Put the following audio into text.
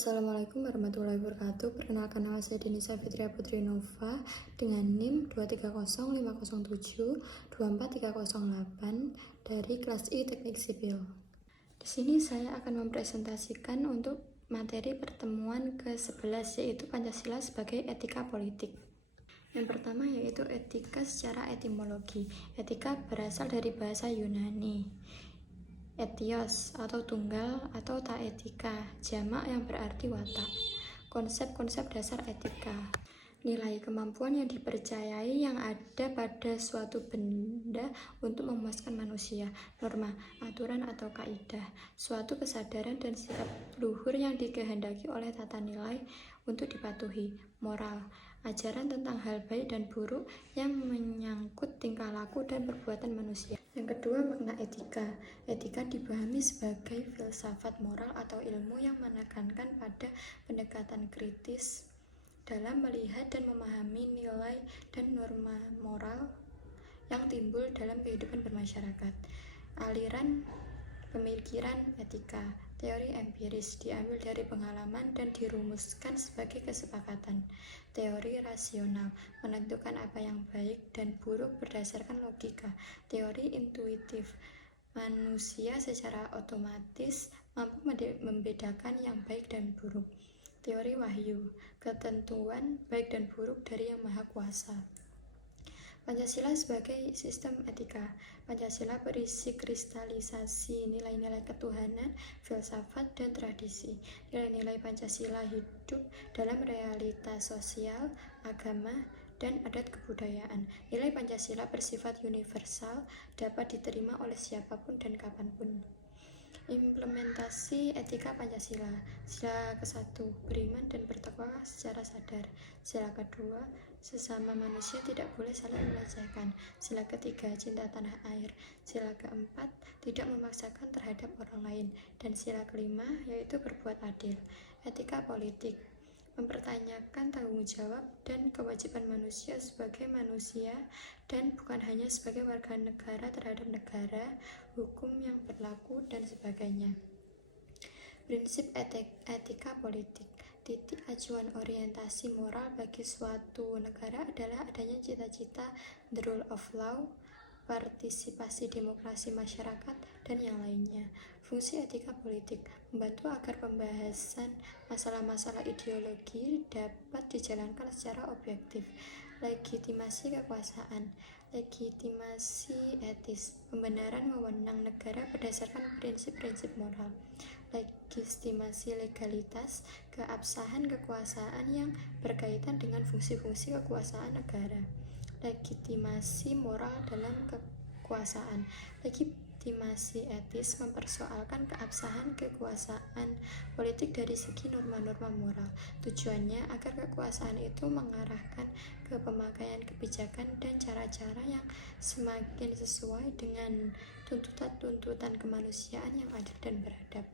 Assalamualaikum warahmatullahi wabarakatuh. Perkenalkan, nama saya Denisa Fitria Putri Nova dengan NIM 23050724308 dari kelas I Teknik Sipil. Di sini saya akan mempresentasikan untuk materi pertemuan ke-11, yaitu Pancasila sebagai etika politik. Yang pertama yaitu etika secara etimologi. Etika berasal dari bahasa Yunani, etios atau tunggal atau taetika, jamak yang berarti watak. Konsep-konsep dasar etika: nilai kemampuan yang dipercayai yang ada pada suatu benda untuk memuaskan manusia. Norma, aturan atau kaidah, suatu kesadaran dan sikap luhur yang dikehendaki oleh tata nilai untuk dipatuhi. Moral, ajaran tentang hal baik dan buruk yang menyangkut tingkah laku dan perbuatan manusia. Yang kedua, makna etika. Etika dipahami sebagai filsafat moral atau ilmu yang menekankan pada pendekatan kritis dalam melihat dan memahami nilai dan norma moral yang timbul dalam kehidupan bermasyarakat. Aliran pemikiran etika, teori empiris, diambil dari pengalaman dan dirumuskan sebagai kesepakatan. Teori rasional, menentukan apa yang baik dan buruk berdasarkan logika. Teori intuitif, manusia secara otomatis mampu membedakan yang baik dan buruk. Teori wahyu, ketentuan baik dan buruk dari Yang Maha Kuasa. Pancasila sebagai sistem etika. Pancasila berisi kristalisasi nilai-nilai ketuhanan, filsafat, dan tradisi. Nilai-nilai Pancasila hidup dalam realitas sosial, agama, dan adat kebudayaan. Nilai Pancasila bersifat universal, dapat diterima oleh siapapun dan kapanpun. Implementasi etika Pancasila. Sila ke-1, beriman dan bertakwa secara sadar. Sila kedua, sesama manusia tidak boleh saling melecehkan. Sila ketiga, cinta tanah air. Sila keempat, tidak memaksakan terhadap orang lain. Dan sila kelima, yaitu berbuat adil. Etika politik, mempertanyakan tanggung jawab dan kewajiban manusia sebagai manusia dan bukan hanya sebagai warga negara terhadap negara, hukum yang berlaku, dan sebagainya. Prinsip etika politik. Titik acuan orientasi moral bagi suatu negara adalah adanya cita-cita the rule of law, partisipasi demokrasi masyarakat, dan yang lainnya. Fungsi etika politik, membantu agar pembahasan masalah-masalah ideologi dapat dijalankan secara objektif. Legitimasi kekuasaan, legitimasi etis, pembenaran wewenang negara berdasarkan prinsip-prinsip moral. Legitimasi legalitas, keabsahan kekuasaan yang berkaitan dengan fungsi-fungsi kekuasaan negara. Legitimasi moral dalam kekuasaan. Legitimasi etis, mempersoalkan keabsahan kekuasaan politik dari segi norma-norma moral. Tujuannya agar kekuasaan itu mengarahkan ke pemakaian kebijakan dan cara-cara yang semakin sesuai dengan tuntutan-tuntutan kemanusiaan yang adil dan beradab.